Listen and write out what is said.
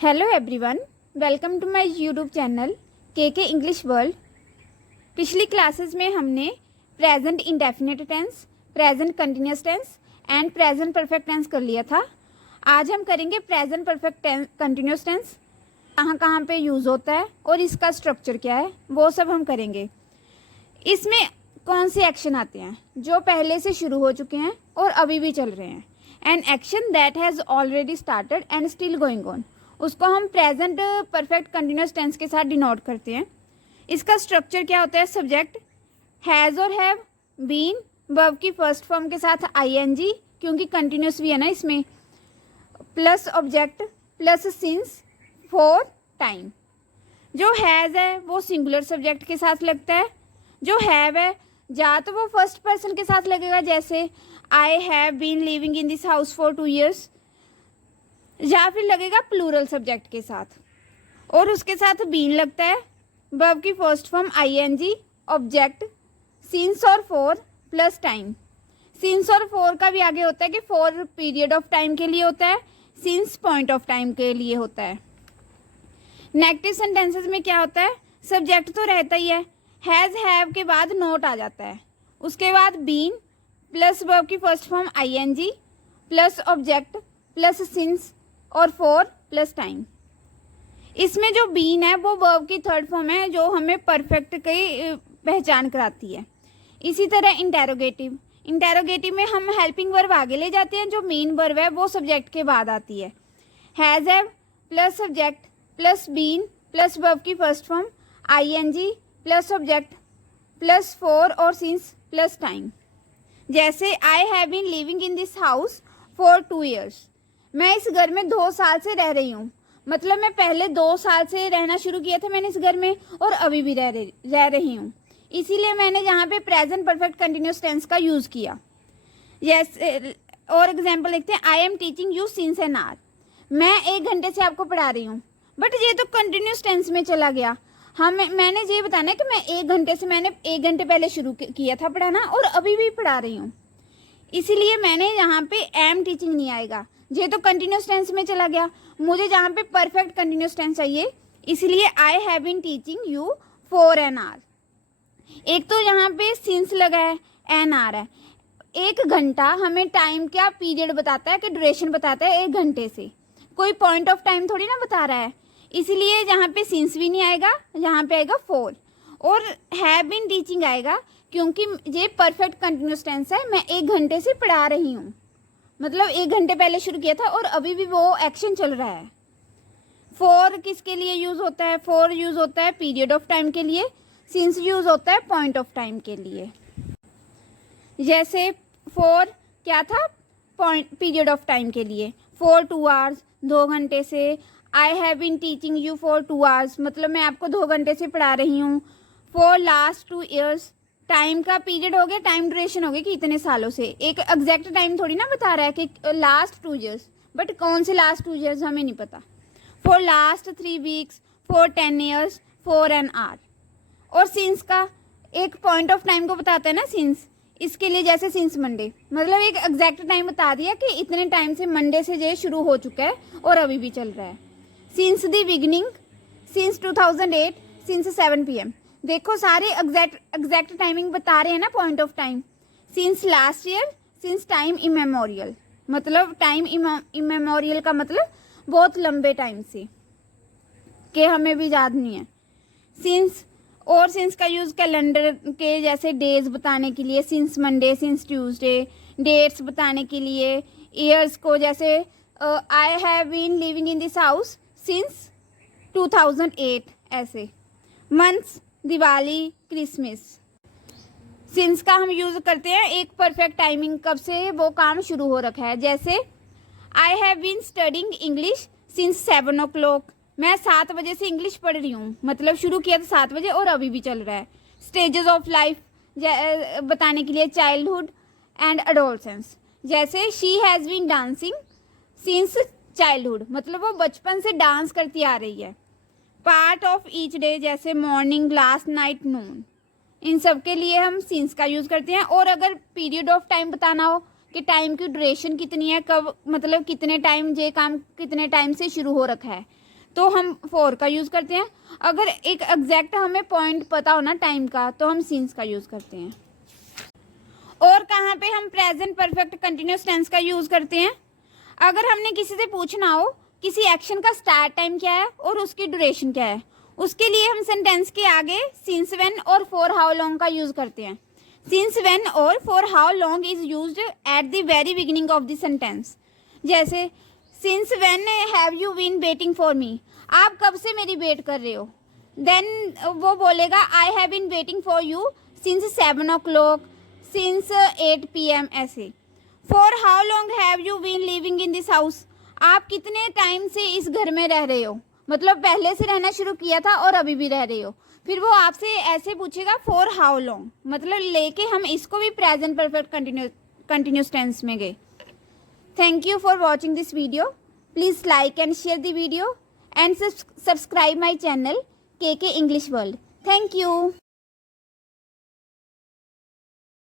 Hello everyone, welcome to my YouTube channel K English world. पिछली classes में हमने present indefinite tense, present continuous tense and present perfect tense कर लिया था। आज हम करेंगे प्रेजेंट परफेक्ट कंटिन्यूस टेंस, कहाँ कहाँ पे यूज़ होता है और इसका स्ट्रक्चर क्या है, वो सब हम करेंगे। इसमें कौन से एक्शन आते हैं जो पहले से शुरू हो चुके हैं और अभी भी चल रहे हैं। An action that has already started and still going on, उसको हम प्रेजेंट परफेक्ट कंटिन्यूस टेंस के साथ डिनोट करते हैं। इसका स्ट्रक्चर क्या होता है? सब्जेक्ट हैज़ और हैव, बीन, वर्ब की फर्स्ट फॉर्म के साथ आईएनजी क्योंकि कंटिन्यूस भी है ना इसमें, plus object plus since for time. जो हैज़ है वो सिंगुलर सब्जेक्ट के साथ लगता है। जो हैव है या तो वो फर्स्ट पर्सन के साथ लगेगा, जैसे I have been living in this house for 2 years, या फिर लगेगा प्लूरल सब्जेक्ट के साथ और उसके साथ बीन लगता है। वर्ब की first form ING, object, since और फॉर प्लस टाइम। सिंस और फॉर का भी आगे होता है कि फॉर पीरियड ऑफ टाइम के लिए होता है, सिंस पॉइंट ऑफ टाइम के लिए होता है। नेगेटिव सेंटेंसेस में क्या होता है? सब्जेक्ट तो रहता ही है, हैज़ हैव के बाद नोट आ जाता है, उसके बाद बीन प्लस वर्ब की first form ING plus object plus since और फॉर प्लस टाइम। इसमें जो बीन है वो वर्ब की थर्ड फॉर्म है जो हमें परफेक्ट की पहचान कराती है। इसी तरह इंटेरोगेटिव में हम हेल्पिंग वर्ब आगे ले जाते हैं, जो मेन वर्ब है वो सब्जेक्ट के बाद आती है। Has have plus subject plus been plus verb की first form ING plus object plus for और सिंस प्लस टाइम। जैसे I have been living in this house for 2 years, मैं इस घर में 2 साल से रह रही हूँ। मतलब मैं पहले 2 साल से रहना शुरू किया था मैंने इस घर में और अभी भी रह रही हूँ। इसीलिए मैंने यहाँ पे प्रेजेंट परफेक्ट कंटिन्यूस टेंस का यूज़ किया। जैसे और एग्जांपल देखते हैं, I am teaching you since an hour, मैं 1 घंटे से आपको पढ़ा रही हूँ। बट ये तो कंटिन्यूस टेंस में चला गया। मैंने ये बताना है कि मैं 1 घंटे पहले शुरू किया था पढ़ाना और अभी भी पढ़ा रही हूँ। इसीलिए मैंने यहाँ पे एम टीचिंग नहीं आएगा, ये तो कंटिन्यूस टेंस में चला गया। मुझे जहाँ पे परफेक्ट कंटिन्यूस टेंस चाहिए, इसलिए I have been teaching you for an hour. एक तो यहाँ पे सिंस लगा है, एन आर है। 1 घंटा हमें टाइम क्या पीरियड बताता है कि ड्यूरेशन बताता है 1 घंटे से, कोई पॉइंट ऑफ टाइम थोड़ी ना बता रहा है। इसीलिए यहाँ पे सिंस भी नहीं आएगा, यहाँ पे आएगा फॉर। और हैव बीन टीचिंग आएगा क्योंकि ये परफेक्ट कंटिन्यूस टेंस है, मैं 1 घंटे से पढ़ा रही हूँ। मतलब 1 घंटे पहले शुरू किया था और अभी भी वो एक्शन चल रहा है। फॉर किसके लिए यूज़ होता है? फॉर यूज़ होता है पीरियड ऑफ टाइम के लिए, सिंस यूज़ होता है पॉइंट ऑफ टाइम के लिए। जैसे फॉर क्या था? पॉइंट पीरियड ऑफ टाइम के लिए, फॉर 2 hours 2 घंटे से। I have been teaching you for 2 hours, मतलब मैं आपको 2 घंटे से पढ़ा रही हूँ। फॉर लास्ट 2 years, टाइम का पीरियड हो गया, टाइम ड्यूरेशन हो गया कि इतने सालों से। एक एग्जैक्ट टाइम थोड़ी ना बता रहा है कि लास्ट 2 years, बट कौन से लास्ट 2 years हमें नहीं पता। For last 3 weeks, for 10 years, for an our. और सिंस का एक पॉइंट ऑफ टाइम को बताता है ना सिंस, इसके लिए जैसे सिंस मंडे, मतलब एक एग्जैक्ट टाइम बता दिया कि इतने टाइम से मंडे से ये शुरू हो चुका है और अभी भी चल रहा है। Since the beginning, since 2008, since 7 PM। देखो सारे एग्जैक्ट टाइमिंग बता रहे हैं ना point of time. Since last year, since time immemorial, मतलब टाइम इमेमोरियल का मतलब बहुत लंबे टाइम से कि हमें भी याद नहीं है। सिंस और सिंस का यूज़ कैलेंडर के जैसे डेज बताने के लिए, since Monday, since Tuesday. Dates बताने के लिए, ईयर्स को जैसे I have been living in this house since 2008 ऐसे। Months, Diwali, Christmas. सिंस का हम यूज़ करते हैं एक परफेक्ट टाइमिंग, कब से वो काम शुरू हो रखा है। जैसे I have been studying English since 7 o'clock, मैं 7 बजे से इंग्लिश पढ़ रही हूँ, मतलब शुरू किया था 7 बजे और अभी भी चल रहा है। स्टेजेस ऑफ लाइफ बताने के लिए, चाइल्डहुड एंड एडोलसेंस। जैसे she has been dancing since childhood, मतलब वो बचपन से डांस करती आ रही है। पार्ट ऑफ ईच डे, जैसे मॉर्निंग, लास्ट नाइट, नून। इन सब के लिए हम सिंस का यूज़ करते हैं। और अगर पीरियड ऑफ टाइम बताना हो कि टाइम की ड्यूरेशन कितनी है, कब, मतलब कितने टाइम ये काम कितने टाइम से शुरू हो रखा है, तो हम फॉर का यूज़ करते हैं। अगर एक एग्जैक्ट हमें पॉइंट पता हो ना टाइम का, तो हम सिंस का यूज़ करते हैं। और कहाँ पे हम प्रेजेंट परफेक्ट कंटिन्यूस टेंस का यूज़ करते हैं? अगर हमने किसी से पूछना हो किसी एक्शन का स्टार्ट टाइम क्या है और उसकी ड्यूरेशन क्या है, उसके लिए हम सेंटेंस के आगे सिंस व्हेन और फॉर हाउ लॉन्ग का यूज़ करते हैं। सिंस व्हेन और for how long is used at the very beginning of the sentence. जैसे since when have you been waiting for me, आप कब से मेरी वेट कर रहे हो। देन वो बोलेगा I have been waiting for you since 7 o'clock, since 8 PM ऐसे। For how long have you been living in this house, आप कितने टाइम से इस घर में रह रहे हो, मतलब पहले से रहना शुरू किया था और अभी भी रह रहे हो। फिर वो आपसे ऐसे पूछेगा फॉर हाउ लॉन्ग, मतलब लेके हम इसको भी प्रेजेंट परफेक्ट कंटिन्यूस टेंस में गए। Thank you for watching this video. Please like and share the video and subscribe my channel KK English World. Thank you.